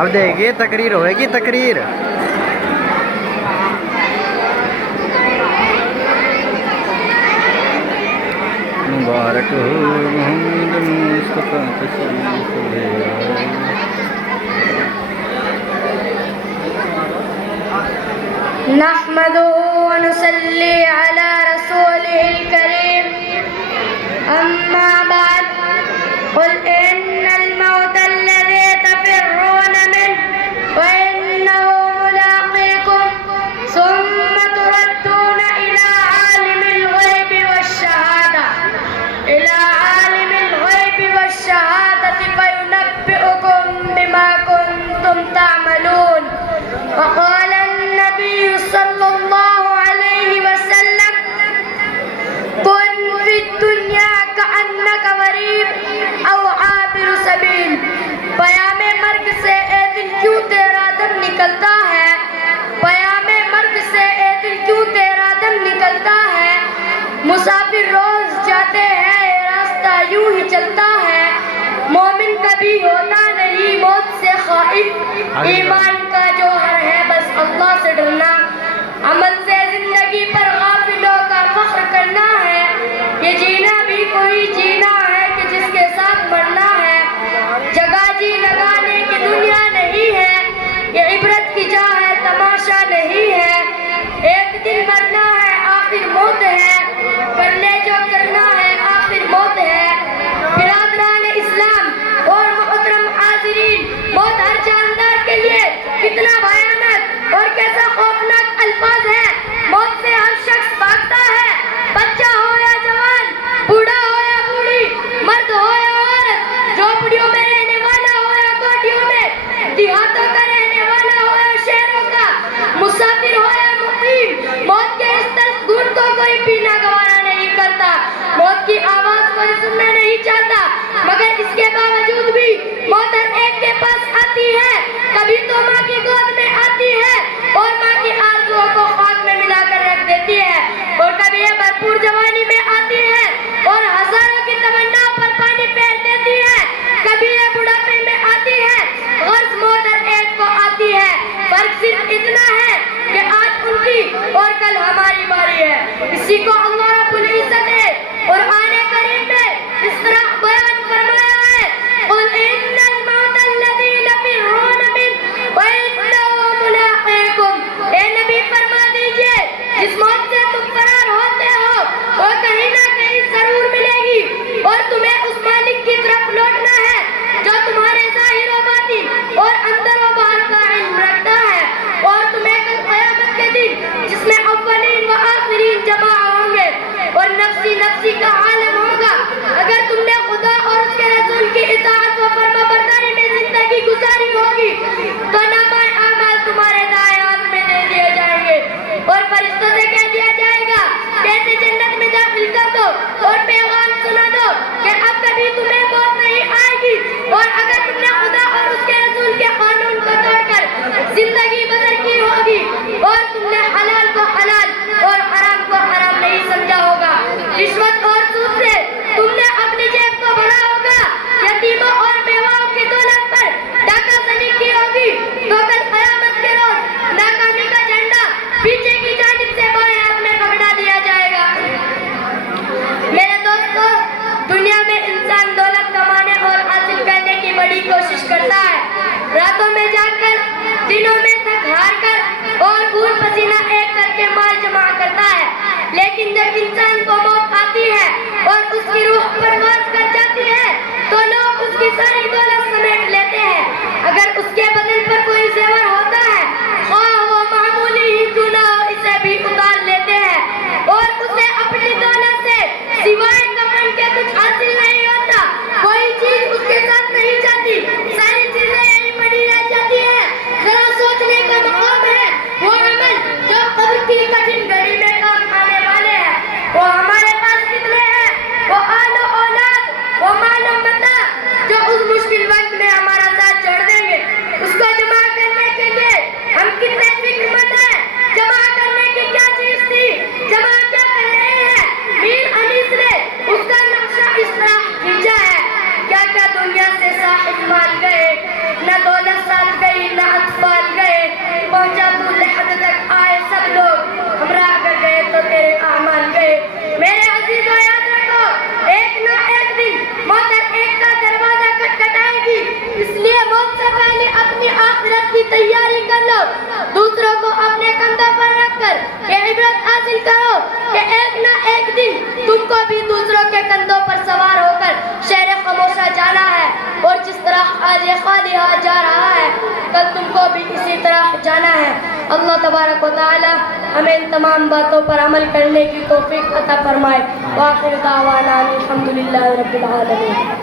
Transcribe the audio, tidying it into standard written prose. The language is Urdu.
اب دیکھیے تقریر ہوئے گی تقریر. مبارک ہو محمد مصطفیٰ تشریف لے آئے. نحمده ونصلي على رسوله الكريم أما بعد قل إن الموت الذي تفرون منه وإنه ملاقيكم ثم تردون إلى عالم الغيب والشهادة فينبئكم بما كنتم تعملون. وقال النبي صلى الله عليه وسلم كن في الدنيا كأنك غريب أو عابر سبيل. پیام مرگ سے اے دل کیوں تیرا دم نکلتا ہے, پیام مرگ سے اے دل کیوں تیرا دم نکلتا ہے. مسافر روز جاتے ہیں راستہ یوں ہی چلتا ہے. مومن کبھی ہوتا نہیں موت سے خائف, ایمان کا جوہر ہے بس اللہ سے ڈرنا. عمل سے زندگی پر غافلوں کا فخر کرنا ہے. یہ جینا بھی کوئی جینا ہے کہ جس کے ساتھ مرنا ہے. جگہ جی لگانے کی دنیا نہیں ہے, یہ عبرت کی جا ہے تماشا نہیں ہے. ایک دن مرنا ہے آخر موت ہے, کر لے جو کرنا ہے آخر موت ہے. برادران اسلام اور محترم حاضرین, موت ہر جاندار کے لیے کتنا بھیانک اور کیسا خوفناک الفاظ ہے. موت سے ہر شخص بھاگتا ہے, بچہ ہو یا جوان, بوڑھا ہو یا بوڑھی, مرد ہو یا عورت, جھوپڑیوں میں رہنے والا ہو یا کوٹھیوں میں, دیہاتوں کا رہنے والا ہو یا شہروں کا, مسافر ہو یا مقیم, موت کے اس تلخ گھون کو کوئی پینا گوارا نہیں کرتا. موت کی آواز کوئی سننا نہیں چاہتا, مگر اس کے باوجود بھی موت ہر ایک کے پاس آتی ہے. کبھی تو ماں کی گود میں آتی ہے اور ماں کی آرزوؤں کو خاک میں ملا کر رکھ دیتی ہے, اور کبھی یہ بھرپور جوانی میں آتی ہے اور ہزاروں کی تمنا پر پانی پھیر دیتی ہے. کبھی یہ بڑھاپے میں آتی ہے, غرض موت ہر ایک کو آتی ہے. فرق صرف اتنا ہے کہ آج ان کی اور کل ہماری باری ہے. اسی کو اللہ رب العزت نے قرآن کریم میں اس طرح بیان فرمایا ہے, قل ان الموت الذي تفرون منه وانه ملاقيكم. اے نبی فرما دیجئے, جس موت سے تم فرار ہوتے ہو وہ کہیں نہ کہیں ضرور ملے گی, اور تمہیں اس مالک کی طرف لوٹنا ہے جو تمہارے ظاہر و باطن اور اندر و باہر کا علم رکھتا ہے. اور تمہیں کل قیامت کے دن جس میں اولین و آخرین جمع ہوں گے اور نفسی نفسی کا عالم ہوگا, اگر تم نے خدا اور اس کے رسول کی اطاعت و فرما برداری میں زندگی گزاری ہوگی تو نامہ اعمال تمہارے دائیں ہاتھ میں دے دیے جائیں گے, اور فرشتوں سے کہہ دیا جائے گا کیسے جنت میں داخل کر دو اور پیغام سنا دو کہ اب کبھی تمہیں موت نہیں آئے گی. اور اگر تم نے خدا اور اس کے رسول کے قانون کو توڑ کر زندگی بسر کی ہوگی اور تم نے حلال کو حلال اور حرام کو حرام نہیں سمجھا ہوگا, رشوت اور سود سے تم نے اپنی جیب کو بھرا ہوگا, یتیموں اور بیواؤں کی دولت پر ڈاکہ زنی کی ہوگی, تو کل قیامت کے روز ناکامی کا جھنڈا پیچھے کی جانب سے بائیں ہاتھ میں پکڑا دیا جائے گا. میرے دوستو, دنیا میں انسان دولت کمانے اور حاصل کرنے کی بڑی کوشش کرتا ہے, راتوں میں جاگ کر, دنوں میں تھک ہار کر اور خون پسینہ ایک کر کے مال جمع کرتا ہے. لیکن جب انسان کو موت آتی ہے اور اس کی روح پرواز کر جاتی ہے تو لوگ اس کی ساری دولت سمیٹ لیتے ہیں. اگر اس کے بدن پر کوئی زیور ہوتا ہے, خواہ وہ معمولی ہی کیوں نہ ہو, اسے بھی اتار لیتے ہیں, اور اسے اپنی دولت سے سوائے کفن کے کچھ حاصل نہیں ہوتا. کوئی چیز اس کے ساتھ نہیں جاتی, ساری چیزیں یہیں پڑی رہ جاتی ہیں. ذرا سوچنے کا مقام ہے وہ عمل جو قبر کی کٹھن گھڑی میں کام آنے والے ہیں. وہ سمجھو, دوسروں کو اپنے کندھوں پر رکھ کر یہ عبرت حاصل کرو کہ ایک نہ ایک دن تم کو بھی دوسروں کے کندھوں پر سوار ہو کر شہر خاموشہ جانا ہے, اور جس طرح آج یہ خالی ہاتھ جا رہا ہے کل تم کو بھی اسی طرح جانا ہے. اللہ تبارک و تعالی ہمیں ان تمام باتوں پر عمل کرنے کی توفیق عطا فرمائے. وآخر دعوانا الحمدللہ رب العالمین.